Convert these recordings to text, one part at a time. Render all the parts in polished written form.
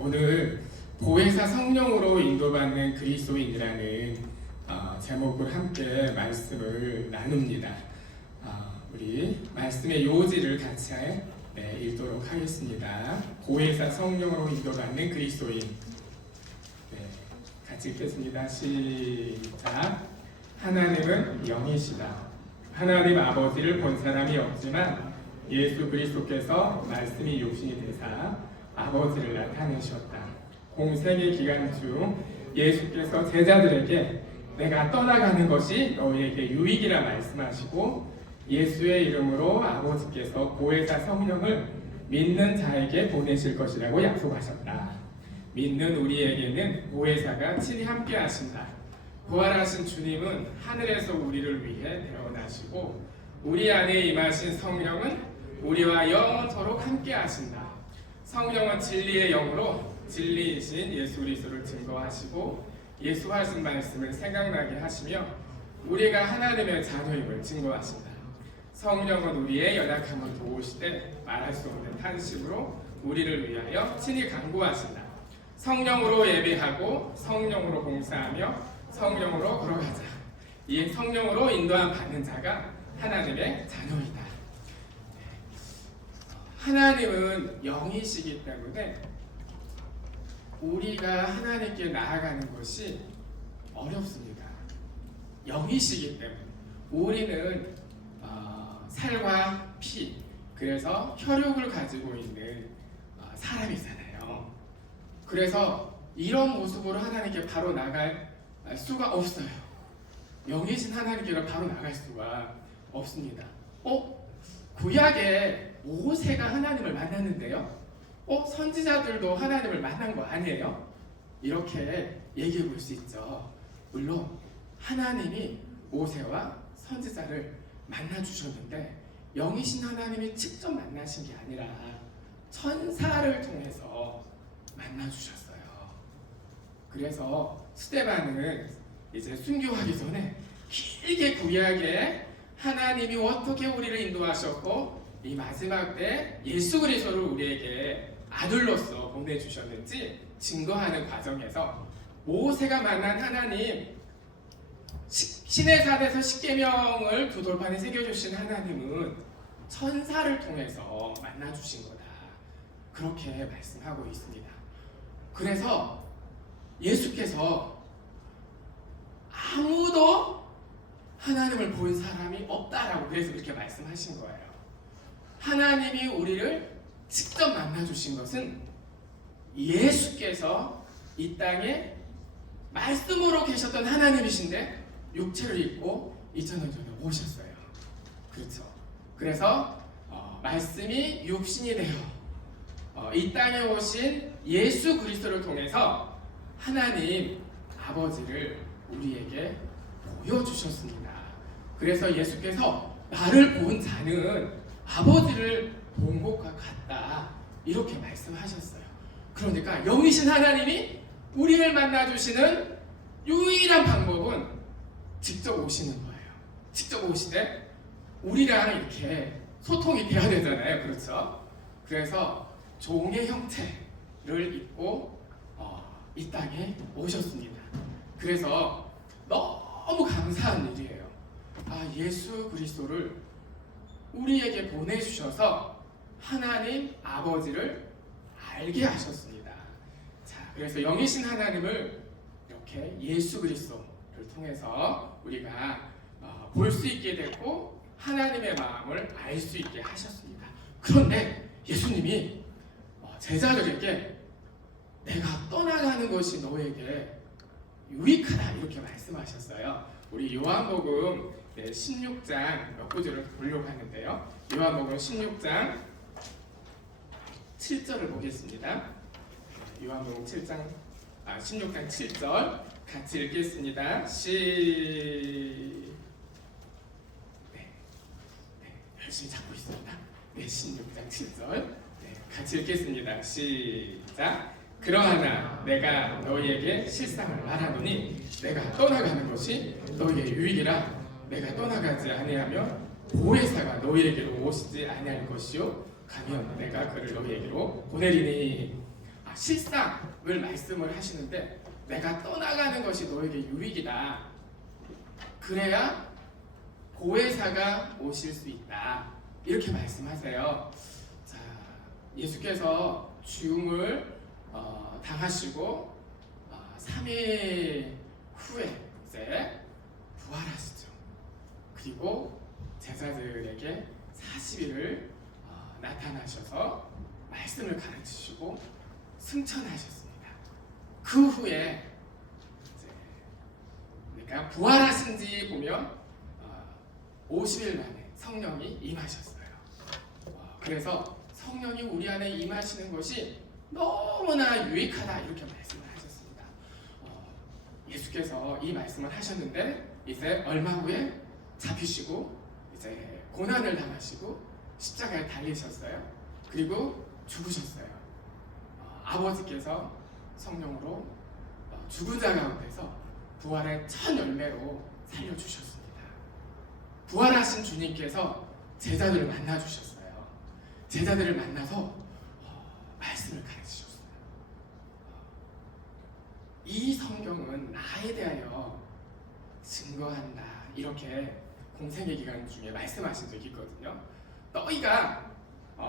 오늘 보혜사 성령으로 인도받는 그리스도인이라는 제목으로 함께 말씀을 나눕니다. 우리 말씀의 요지를 같이 읽도록 하겠습니다. 보혜사 성령으로 인도받는 그리스도인. 같이 읽겠습니다. 시작. 하나님은 영이시다. 하나님 아버지를 본 사람이 없지만 예수 그리스도께서 말씀이 육신이 되사 아버지를 나타내셨다. 공생의 기간 중 예수께서 제자들에게 내가 떠나가는 것이 너희에게 유익이라 말씀하시고 예수의 이름으로 아버지께서 보혜사 성령을 믿는 자에게 보내실 것이라고 약속하셨다. 믿는 우리에게는 보혜사가 친히 함께 하신다. 부활하신 주님은 하늘에서 우리를 위해 내려오시고 우리 안에 임하신 성령은 우리와 영원토록 함께 하신다. 성령은 진리의 영으로 진리이신 예수 그리스도를 증거하시고 예수 하신 말씀을 생각나게 하시며 우리가 하나님의 자녀임을 증거하신다. 성령은 우리의 연약함을 도우시되 말할 수 없는 탄식으로 우리를 위하여 친히 간구하신다. 성령으로 예배하고 성령으로 봉사하며 성령으로 걸어가자. 이 성령으로 인도함 받는 자가 하나님의 자녀이다. 하나님은 영이시기 때문에 우리가 하나님께 나아가는 것이 어렵습니다. 영이시기 때문에 우리는 살과 피, 그래서 혈육을 가지고 있는 사람이잖아요. 그래서 이런 모습으로 하나님께 바로 나갈 수가 없어요. 영이신 하나님께로 바로 나갈 수가 없습니다. 구약에 모세가 하나님을 만났는데요. 선지자들도 하나님을 만난 거 아니에요? 이렇게 얘기해 볼 수 있죠. 물론 하나님이 모세와 선지자를 만나 주셨는데 영이신 하나님이 직접 만나신 게 아니라 천사를 통해서 만나 주셨어요. 그래서 스데반은 이제 순교하기 전에 길게 구약에 하나님이 어떻게 우리를 인도하셨고 이 마지막 때 예수 그리스도를 우리에게 아들로서 보내주셨는지 증거하는 과정에서 모세가 만난 하나님, 시내산에서 십계명을 두 돌판에 새겨주신 하나님은 천사를 통해서 만나주신 거다. 그렇게 말씀하고 있습니다. 그래서 예수께서 아무도 하나님을 본 사람이 없다라고 그래서 그렇게 말씀하신 거예요. 하나님이 우리를 직접 만나주신 것은 예수께서 이 땅에 말씀으로 계셨던 하나님이신데 육체를 입고 2000년 전에 오셨어요. 그렇죠. 그래서 말씀이 육신이 되어 이 땅에 오신 예수 그리스도를 통해서 하나님 아버지를 우리에게 보여주셨습니다. 그래서 예수께서 나를 본 자는 아버지를 본 것과 같다. 이렇게 말씀하셨어요. 그러니까 영이신 하나님이 우리를 만나주시는 유일한 방법은 직접 오시는 거예요. 직접 오시되 우리랑 이렇게 소통이 돼야 되잖아요. 그렇죠? 그래서 종의 형체를 입고 이 땅에 오셨습니다. 그래서 너무 감사한 일이에요. 예수 그리스도를 우리에게 보내주셔서 하나님 아버지를 알게 하셨습니다. 자, 그래서 영이신 하나님을 이렇게 예수 그리스도를 통해서 우리가 볼 수 있게 됐고 하나님의 마음을 알 수 있게 하셨습니다. 그런데 예수님이 제자들에게 내가 떠나가는 것이 너에게 유익하다 이렇게 말씀하셨어요. 우리 요한복음 16장 몇 구절을 보려고 하는데요. 요한복음 16장 7절을 보겠습니다. 요한복음 16장 7절 같이 읽겠습니다. 열심히 잡고 있습니다. 16장 7절 같이 읽겠습니다. 시작. 그러하나 내가 너희에게 실상을 말하노니 내가 떠나가는 것이 너희의 유익이라. 내가 떠나가지 아니하면 보혜사가 너희에게로 오시지 아니할 것이요 가면 내가 그를 너희에게로 보내리니. 실상을 말씀을 하시는데 내가 떠나가는 것이 너에게 유익이다. 그래야 보혜사가 오실 수 있다. 이렇게 말씀하세요. 자, 예수께서 죽음을 당하시고 3일 후에 이제 부활하시죠. 그리고 제자들에게 40일을 나타나셔서 말씀을 가르치시고 승천하셨습니다. 그 후에 이제 그러니까 부활하신지 보면 50일 만에 성령이 임하셨어요. 그래서 성령이 우리 안에 임하시는 것이 너무나 유익하다 이렇게 말씀을 하셨습니다. 예수께서 이 말씀을 하셨는데 이제 얼마 후에 잡히시고 이제 고난을 당하시고 십자가에 달리셨어요. 그리고 죽으셨어요. 아버지께서 성령으로 죽은 자 가운데서 부활의 첫 열매로 살려주셨습니다. 부활하신 주님께서 제자들을 만나주셨어요. 제자들을 만나서 말씀을 가르치셨어요. 이 성경은 나에 대하여 증거한다. 이렇게 공생의 기간 중에 말씀하신 적이 있거든요. 너희가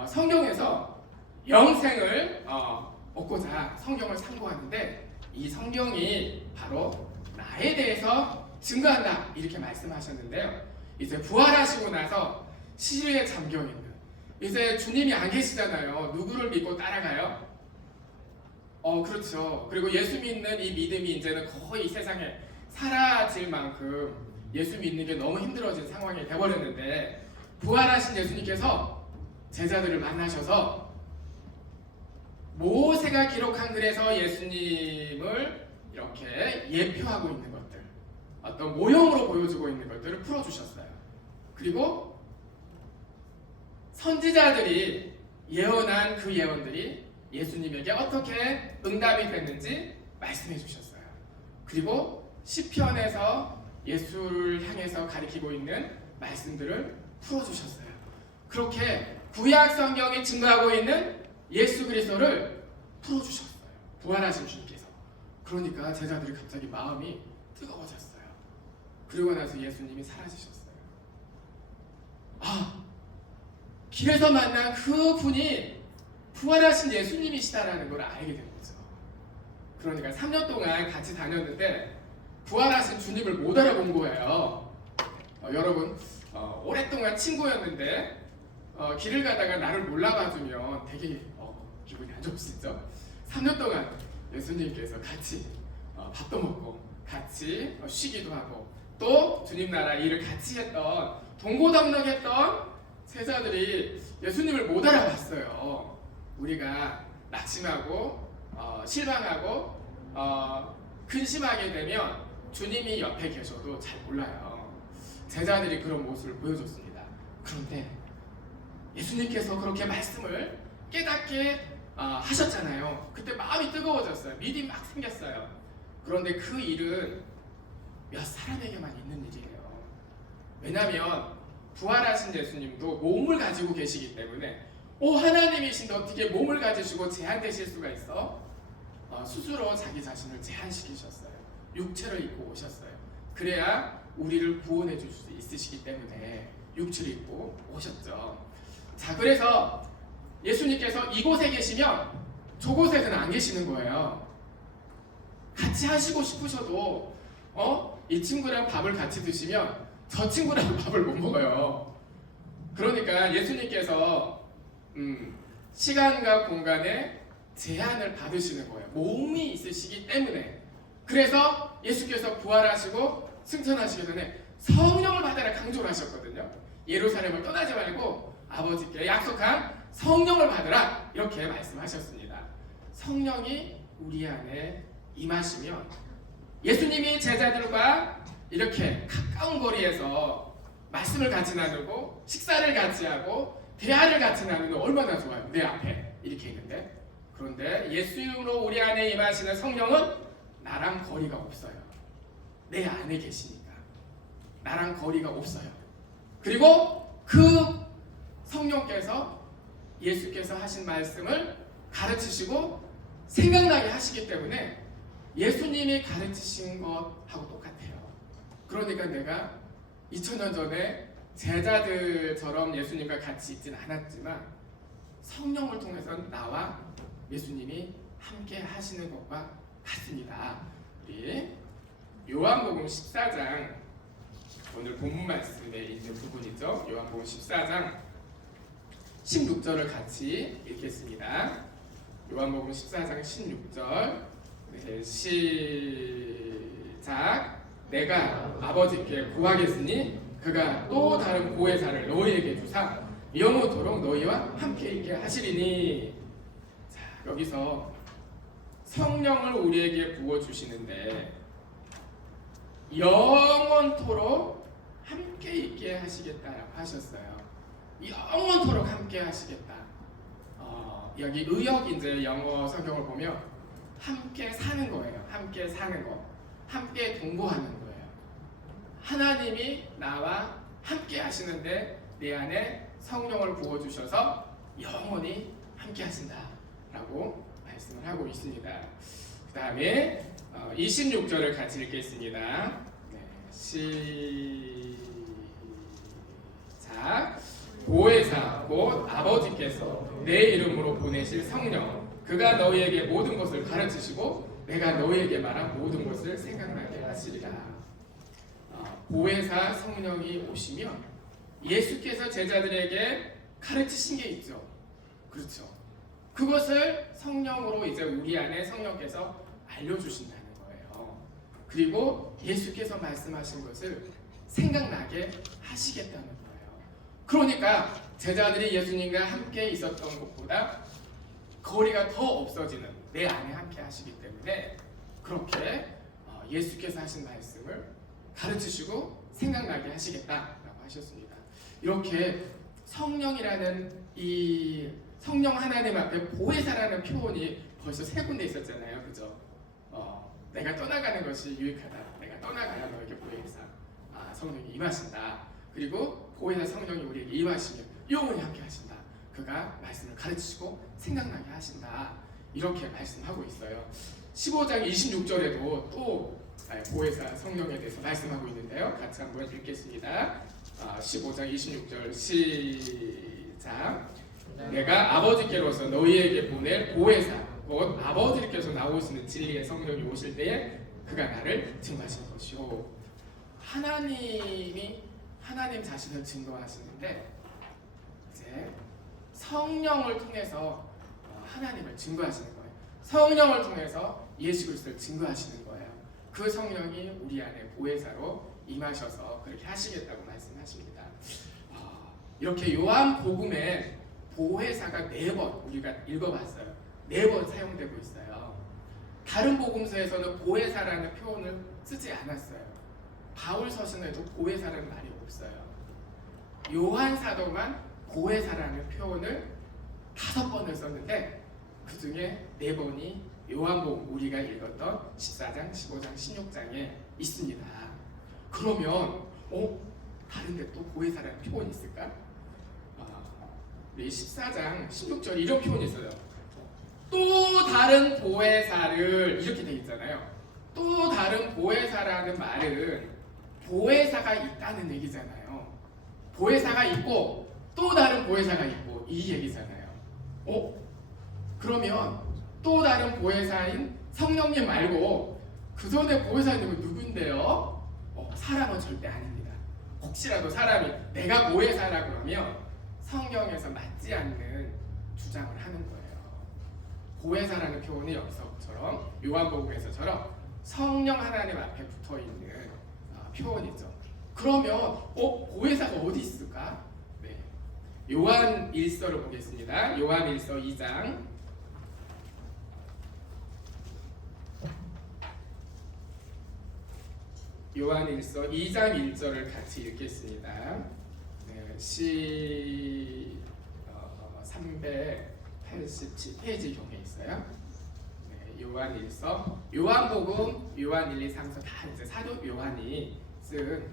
성경에서 영생을 얻고자 성경을 상고하는데 이 성경이 바로 나에 대해서 증거한다. 이렇게 말씀하셨는데요. 이제 부활하시고 나서 시류에 잠겨있는 이제 주님이 안 계시잖아요. 누구를 믿고 따라가요? 그렇죠. 그리고 예수 믿는 이 믿음이 이제는 거의 세상에 사라질 만큼 예수 믿는 게 너무 힘들어진 상황이 되어버렸는데 부활하신 예수님께서 제자들을 만나셔서 모세가 기록한 글에서 예수님을 이렇게 예표하고 있는 것들, 어떤 모형으로 보여주고 있는 것들을 풀어주셨어요. 그리고 선지자들이 예언한 그 예언들이 예수님에게 어떻게 응답이 됐는지 말씀해 주셨어요. 그리고 시편에서 예수를 향해서 가리키고 있는 말씀들을 풀어주셨어요. 그렇게 구약 성경이 증거하고 있는 예수 그리스도를 풀어주셨어요. 부활하신 주님께서. 그러니까 제자들이 갑자기 마음이 뜨거워졌어요. 그리고 나서 예수님이 사라지셨어요. 길에서 만난 그 분이 부활하신 예수님이시다라는 걸 알게 된 거죠. 그러니까 3년 동안 같이 다녔는데 부활하신 주님을 못 알아본 거예요. 여러분 오랫동안 친구였는데 길을 가다가 나를 몰라봐주면 되게 기분이 안 좋으시죠? 3년 동안 예수님께서 같이 밥도 먹고 같이 쉬기도 하고 또 주님 나라 일을 같이 했던 동고동락했던 제자들이 예수님을 못 알아봤어요. 우리가 낙심하고 실망하고 근심하게 되면 주님이 옆에 계셔도 잘 몰라요. 제자들이 그런 모습을 보여줬습니다. 그런데 예수님께서 그렇게 말씀을 깨닫게 하셨잖아요. 그때 마음이 뜨거워졌어요. 믿음이 막 생겼어요. 그런데 그 일은 몇 사람에게만 있는 일이에요. 왜냐하면 부활하신 예수님도 몸을 가지고 계시기 때문에 하나님이신데 어떻게 몸을 가지시고 제한되실 수가 있어? 스스로 자기 자신을 제한시키셨어요. 육체를 입고 오셨어요. 그래야 우리를 구원해 줄 수 있으시기 때문에 육체를 입고 오셨죠. 자, 그래서 예수님께서 이곳에 계시면 저곳에는 안 계시는 거예요. 같이 하시고 싶으셔도 이 친구랑 밥을 같이 드시면 저 친구랑 밥을 못 먹어요. 그러니까 예수님께서 시간과 공간에 제한을 받으시는 거예요. 몸이 있으시기 때문에. 그래서 예수께서 부활하시고 승천하시기 전에 성령을 받아라 강조를 하셨거든요. 예루살렘을 떠나지 말고 아버지께 약속한 성령을 받으라 이렇게 말씀하셨습니다. 성령이 우리 안에 임하시면 예수님이 제자들과 이렇게 가까운 거리에서 말씀을 같이 나누고 식사를 같이 하고 대화를 같이 나누면 얼마나 좋아요. 내 앞에 이렇게 있는데. 그런데 예수로 우리 안에 임하시는 성령은 나랑 거리가 없어요. 내 안에 계시니까 나랑 거리가 없어요. 그리고 그 성령께서 예수께서 하신 말씀을 가르치시고 생각나게 하시기 때문에 예수님이 가르치신 것하고 똑같아요. 그러니까 내가 2000년 전에 제자들처럼 예수님과 같이 있진 않았지만 성령을 통해서 나와 예수님이 함께 하시는 것과 같습니다. 우리 요한복음 14장, 오늘 본문 말씀에 있는 부분이죠. 요한복음 14장 16절을 같이 읽겠습니다. 요한복음 14장 16절. 네, 시작. 내가 아버지께 구하겠으니 그가 또 다른 보혜사를 너희에게 주사 영원토록 너희와 함께 있게 하시리니. 자, 여기서 성령을 우리에게 부어 주시는데 영원토록 함께 있게 하시겠다라고 하셨어요. 영원토록 함께 하시겠다. 여기 의역 이제 영어 성경을 보면 함께 사는 거예요. 함께 사는 거, 함께 동거하는 거예요. 하나님이 나와 함께 하시는데 내 안에 성령을 부어 주셔서 영원히 함께 하신다라고 말씀을 하고 있습니다. 그 다음에 26절을 같이 읽겠습니다. 네, 시작. 보혜사 곧 아버지께서 내 이름으로 보내실 성령, 그가 너희에게 모든 것을 가르치시고 내가 너희에게 말한 모든 것을 생각나게 하시리라. 보혜사 성령이 오시면 예수께서 제자들에게 가르치신 게 있죠. 그렇죠. 그것을 성령으로 이제 우리 안에 성령께서 알려주신다는 거예요. 그리고 예수께서 말씀하신 것을 생각나게 하시겠다는 거예요. 그러니까 제자들이 예수님과 함께 있었던 것보다 거리가 더 없어지는, 내 안에 함께 하시기 때문에 그렇게 예수께서 하신 말씀을 가르치시고 생각나게 하시겠다라고 하셨습니다. 이렇게 성령이라는 이 성령 하나님 앞에 보혜사라는 표현이 벌써 3군데 있었잖아요. 그죠? 내가 떠나가는 것이 유익하다. 내가 떠나가야 너에게 보혜사, 성령이 임하신다. 그리고 보혜사 성령이 우리에게 임하시면 영원히 함께 하신다. 그가 말씀을 가르치시고 생각나게 하신다. 이렇게 말씀하고 있어요. 15장 26절에도 또 보혜사 성령에 대해서 말씀하고 있는데요. 같이 한번 읽겠습니다. 15장 26절 시작. 내가 아버지께로서 너희에게 보낼 보혜사 곧 아버지께서 나오시는 진리의 성령이 오실 때에 그가 나를 증거하실 것이요. 하나님 자신을 증거하시는데 이제 성령을 통해서 하나님을 증거하시는 거예요. 성령을 통해서 예수 그리스도를 증거하시는 거예요. 그 성령이 우리 안에 보혜사로 임하셔서 그렇게 하시겠다고 말씀하십니다. 이렇게 요한복음에 보혜사가 4번 우리가 읽어봤어요. 4번 사용되고 있어요. 다른 복음서에서는 보혜사라는 표현을 쓰지 않았어요. 바울 서신에도 보혜사라는 말이 없어요. 요한 사도만 보혜사라는 표현을 5번을 썼는데 그 중에 4번이 요한복음 우리가 읽었던 14장, 15장, 16장에 있습니다. 그러면 다른데 또 보혜사라는 표현이 있을까? 우리 14장 16절 이런 표현이 있어요. 또 다른 보혜사를, 이렇게 돼 있잖아요. 또 다른 보혜사라는 말은 보혜사가 있다는 얘기잖아요. 보혜사가 있고 또 다른 보혜사가 있고 이 얘기잖아요. 그러면 또 다른 보혜사인 성령님 말고 그 전에 보혜사님은 누군데요? 사람은 절대 아닙니다. 혹시라도 사람이 내가 보혜사라 그러면 성경에서 맞지 않는 주장을 하는 거예요. 보혜사라는 표현이 여기서처럼 요한복음에서처럼 성령 하나님 앞에 붙어있는 표현이죠. 그러면 보혜사가 어디 있을까? 네. 요한 1서를 보겠습니다. 요한 1서 2장 요한 1서 2장 1절을 같이 읽겠습니다. 네, 387페이지 경에 있어요. 네, 요한 1서, 요한복음, 요한 1, 2, 3서 다 이제 사도 요한이 쓴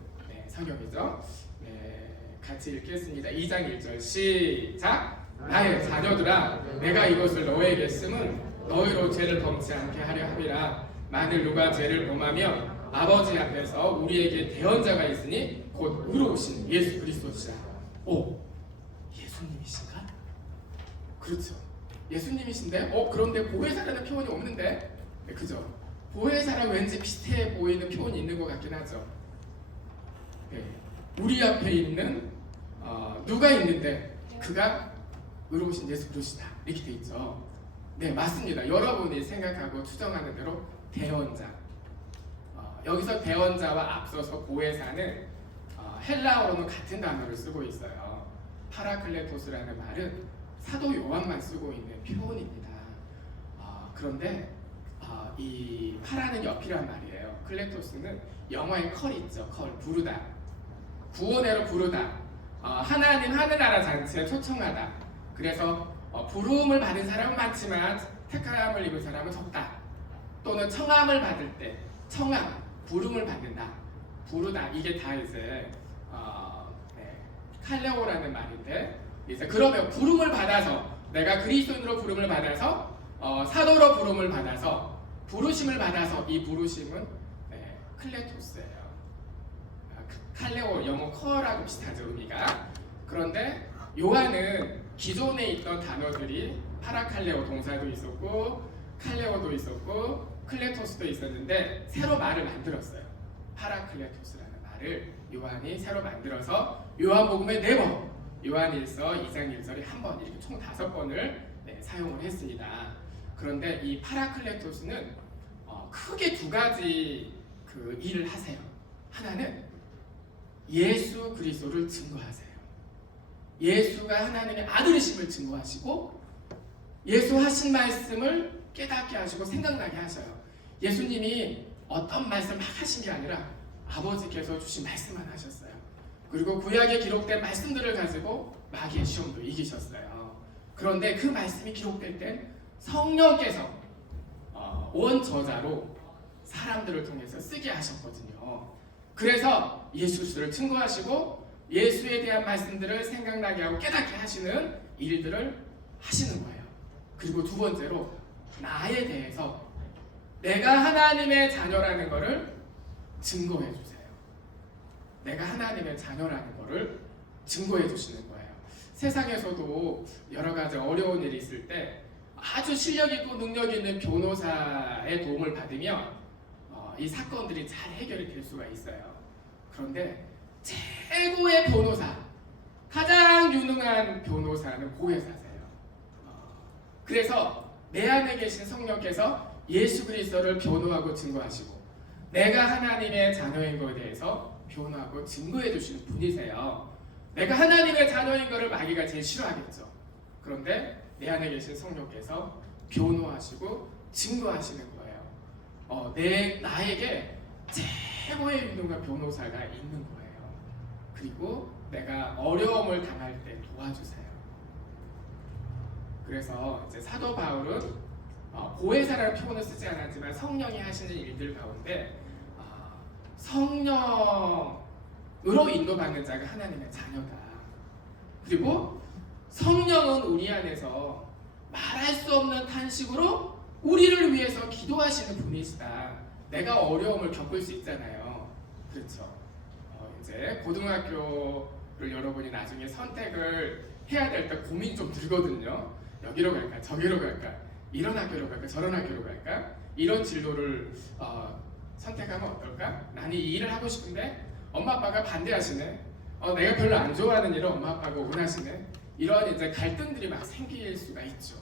성경이죠. 네, 같이 읽겠습니다. 2장 1절 시작. 나의 자녀들아, 내가 이것을 너에게 쓰면 너희로 죄를 범치 않게 하려 함이라. 만일 누가 죄를 범하면 아버지 앞에서 우리에게 대언자가 있으니 곧 의로우신 예수 그리스도시라. 오, 예수님이신가? 그렇죠. 예수님이신데, 그런데 보혜사라는 표현이 없는데, 네, 그죠? 보혜사랑 왠지 비슷해 보이는 표현이 있는 것 같긴 하죠. 네, 우리 앞에 있는 누가 있는데 그가 의로우신 예수 그리스도시다 이렇게 돼 있죠. 네, 맞습니다. 여러분이 생각하고 추정하는 대로 대언자. 여기서 대언자와 앞서서 보혜사는 헬라어로는 같은 단어를 쓰고 있어요. 파라클레토스라는 말은 사도 요한만 쓰고 있는 표현입니다. 그런데 이 파라는 옆이란 말이에요. 클레토스는 영어의 컬 있죠. 컬, 부르다. 구원해로 부르다. 하나님 하늘나라 잔치에 초청하다. 그래서 부름을 받은 사람은 많지만 택함을 입은 사람은 적다. 또는 청함을 받을 때 청함, 부름을 받는다. 부르다. 이게 다 이제 칼레오라는 말인데, 이제 그러면 부름을 받아서 내가 그리스도인으로 부름을 받아서 사도로 부름을 받아서 부르심을 받아서 이 부르심은 클레토스예요. 칼레오 영어 컬하고 비슷하죠, 의미가. 그런데 요한은 기존에 있던 단어들이 파라칼레오 동사도 있었고 칼레오도 있었고 클레토스도 있었는데 새로 말을 만들었어요. 파라클레토스라는 말을 요한이 새로 만들어서 요한복음에 4번, 요한일서 2장 1절에 1번, 이렇게 총 5번을 사용을 했습니다. 그런데 이 파라클레토스는 크게 2가지 그 일을 하세요. 하나는 예수 그리스도를 증거하세요. 예수가 하나님의 아들이심을 증거하시고 예수 하신 말씀을 깨닫게 하시고 생각나게 하셔요. 예수님이 어떤 말씀 막 하신 게 아니라 아버지께서 주신 말씀만 하셨어요. 그리고 구약에 기록된 말씀들을 가지고 마귀의 시험도 이기셨어요. 그런데 그 말씀이 기록될 땐 성령께서 원저자로 사람들을 통해서 쓰게 하셨거든요. 그래서 예수 그리스도를 증거하시고 예수에 대한 말씀들을 생각나게 하고 깨닫게 하시는 일들을 하시는 거예요. 그리고 2번째로 나에 대해서 내가 하나님의 자녀라는 것을 증거해 주세요. 내가 하나님의 자녀라는 것을 증거해 주시는 거예요. 세상에서도 여러 가지 어려운 일이 있을 때 아주 실력 있고 능력 있는 변호사의 도움을 받으면 이 사건들이 잘 해결이 될 수가 있어요. 그런데 최고의 변호사, 가장 유능한 변호사는 보혜사세요. 그래서 내 안에 계신 성령께서 예수 그리스도를 변호하고 증거하시고 내가 하나님의 자녀인 것에 대해서 변호하고 증거해 주시는 분이세요. 내가 하나님의 자녀인 것을 마귀가 제일 싫어하겠죠. 그런데 내 안에 계신 성령께서 변호하시고 증거하시는 거예요. 나에게 최고의 유능한 변호사가 있는 거예요. 그리고 내가 어려움을 당할 때 도와주세요. 그래서 이제 사도 바울은 보혜사라는 표현을 쓰지 않았지만 성령이 하시는 일들 가운데 성령으로 인도받는 자가 하나님의 자녀다. 그리고 성령은 우리 안에서 말할 수 없는 탄식으로 우리를 위해서 기도하시는 분이시다. 내가 어려움을 겪을 수 있잖아요. 그렇죠. 이제 고등학교를 여러분이 나중에 선택을 해야 될 때 고민 좀 들거든요. 여기로 갈까, 저기로 갈까, 이런 학교로 갈까, 저런 학교로 갈까, 이런 진로를 선택하면 어떨까? 나는 이 일을 하고 싶은데 엄마 아빠가 반대하시네. 내가 별로 안 좋아하는 일을 엄마 아빠가 원하시네. 이런 이제 갈등들이 막 생길 수가 있죠.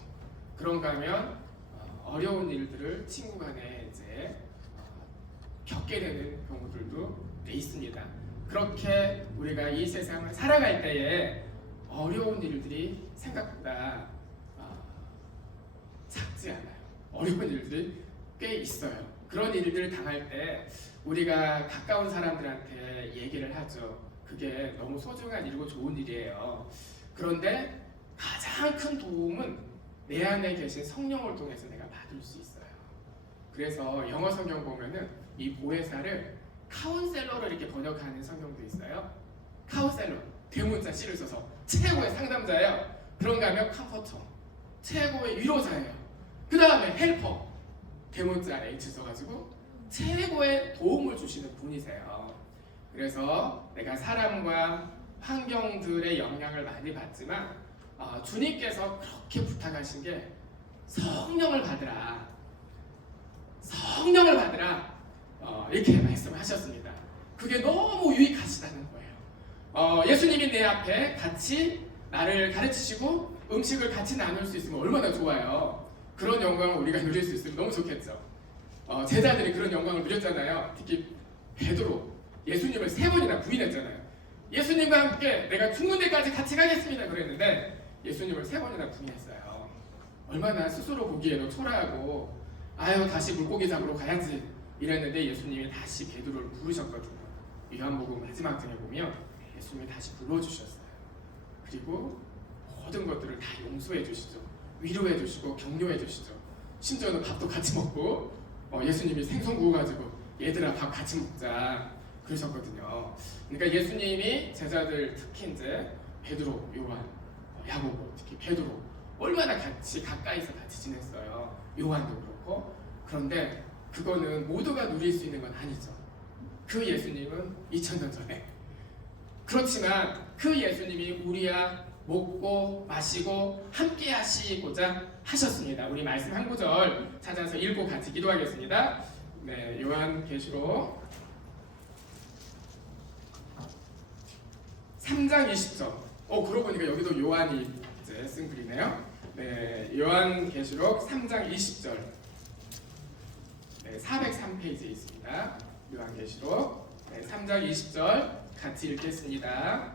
그런가 하면 어려운 일들을 친구 간에 이제 겪게 되는 경우들도 있습니다. 그렇게 우리가 이 세상을 살아갈 때에 어려운 일들이 생각보다 작지 않아요. 어려운 일들이 꽤 있어요. 그런 일들을 당할 때 우리가 가까운 사람들한테 얘기를 하죠. 그게 너무 소중한 일이고 좋은 일이에요. 그런데 가장 큰 도움은 내 안에 계신 성령을 통해서 내가 받을 수 있어요. 그래서 영어 성경 보면은 이 보혜사를 카운셀러로 이렇게 번역하는 성경도 있어요. 카운셀러, 대문자 C를 써서 최고의 상담자예요. 그런가 하면 컴포터, 최고의 위로자예요. 그 다음에 헬퍼, 대문자 H 써가지고 최고의 도움을 주시는 분이세요. 그래서 내가 사람과 환경들의 영향을 많이 받지만 주님께서 그렇게 부탁하신 게 성령을 받으라. 성령을 받으라. 이렇게 말씀을 하셨습니다. 그게 너무 유익하시다는 거예요. 예수님이 내 앞에 같이 나를 가르치시고 음식을 같이 나눌 수 있으면 얼마나 좋아요. 그런 영광을 우리가 누릴 수 있으면 너무 좋겠죠. 제자들이 그런 영광을 누렸잖아요. 특히 베드로, 예수님을 3번이나 부인했잖아요. 예수님과 함께 내가 죽는 데까지 같이 가겠습니다 그랬는데 예수님을 3번이나 부인했어요. 얼마나 스스로 보기에도 초라하고 아유 다시 물고기 잡으러 가야지 이랬는데 예수님이 다시 베드로를 부르셨거든요. 요한복음 마지막 장에 보면 예수님이 다시 불러주셨어요. 그리고 모든 것들을 다 용서해 주시죠. 위로해 주시고 격려해 주시죠. 심지어는 밥도 같이 먹고 예수님이 생선 구워가지고 얘들아 밥 같이 먹자 그러셨거든요. 그러니까 예수님이 제자들 특히 이제 베드로, 요한, 야고보, 특히 베드로 얼마나 같이 가까이서 같이 지냈어요. 요한도 그렇고. 그런데 그거는 모두가 누릴 수 있는 건 아니죠. 그 예수님은 2000년 전에. 그렇지만 그 예수님이 우리와 먹고 마시고 함께 하시고자 하셨습니다. 우리 말씀 한 구절 찾아서 읽고 같이 기도하겠습니다. 네, 요한계시록 3장 20절. 그러고 보니까 여기도 요한이 이제 쓴 글이네요. 네, 요한계시록 3장 20절. 네, 403페이지에 있습니다. 요한계시록 3장 20절 같이 읽겠습니다.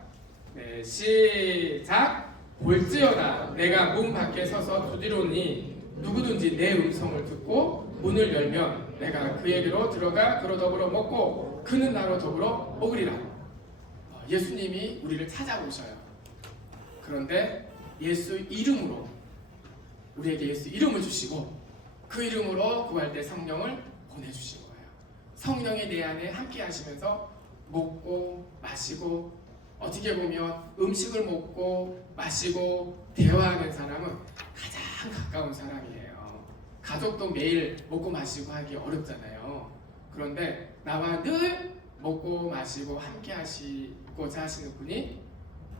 네, 시작. 볼지어다 내가 문 밖에 서서 두드리오니 누구든지 내 음성을 듣고 문을 열면 내가 그에게로 들어가 그로 더불어 먹고 그는 나로 더불어 먹으리라. 예수님이 우리를 찾아오셔요. 그런데 예수 이름으로 우리에게 예수 이름을 주시고 그 이름으로 구할 때 성령을 보내주신 거예요. 성령이 내 안에 함께 하시면서 먹고 마시고 어떻게 보면 음식을 먹고 마시고 대화하는 사람은 가장 가까운 사람이에요. 가족도 매일 먹고 마시고 하기 어렵잖아요. 그런데 나와 늘 먹고 마시고 함께 하시고자 하시는 분이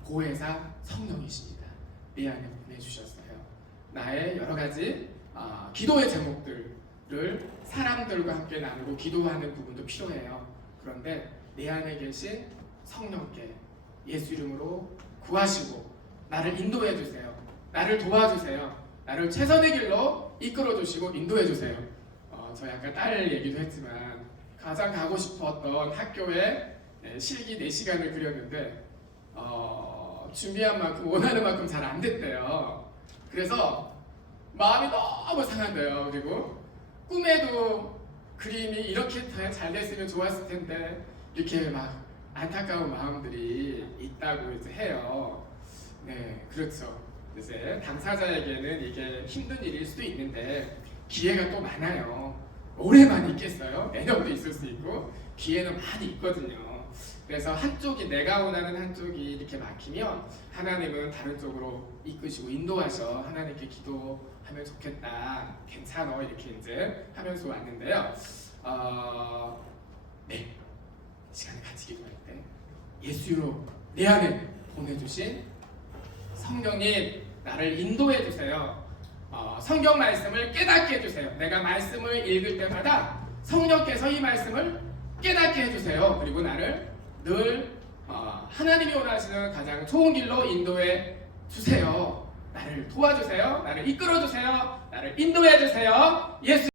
보혜사 성령이십니다. 내 안에 보내주셨어요. 나의 여러 가지 기도의 제목들을 사람들과 함께 나누고 기도하는 부분도 필요해요. 그런데 내 안에 계신 성령께 예수 이름으로 구하시고 나를 인도해 주세요. 나를 도와주세요. 나를 최선의 길로 이끌어 주시고 인도해 주세요. 저희 아까 딸 얘기도 했지만 가장 가고 싶었던 학교에 실기 4시간을 그렸는데 준비한 만큼 원하는 만큼 잘 안 됐대요. 그래서 마음이 너무 상한대요. 그리고 꿈에도 그림이 이렇게 잘 됐으면 좋았을 텐데 이렇게 막 안타까운 마음들이 있다고 이제 해요. 네, 그렇죠. 이제 당사자에게는 이게 힘든 일일 수도 있는데 기회가 또 많아요. 올해만 있겠어요? 내년도 있을 수 있고 기회는 많이 있거든요. 그래서 한쪽이 내가 원하는 한쪽이 이렇게 막히면 하나님은 다른 쪽으로 이끄시고 인도하셔. 하나님께 기도하면 좋겠다. 괜찮아. 이렇게 이제 하면서 왔는데요. 네. 시간에 같이 기도할 때 예수로 내 안에 보내주신 성령님 나를 인도해 주세요. 성경 말씀을 깨닫게 해주세요. 내가 말씀을 읽을 때마다 성령께서 이 말씀을 깨닫게 해주세요. 그리고 나를 늘 하나님이 원하시는 가장 좋은 길로 인도해 주세요. 나를 도와주세요. 나를 이끌어 주세요. 나를 인도해 주세요. 예수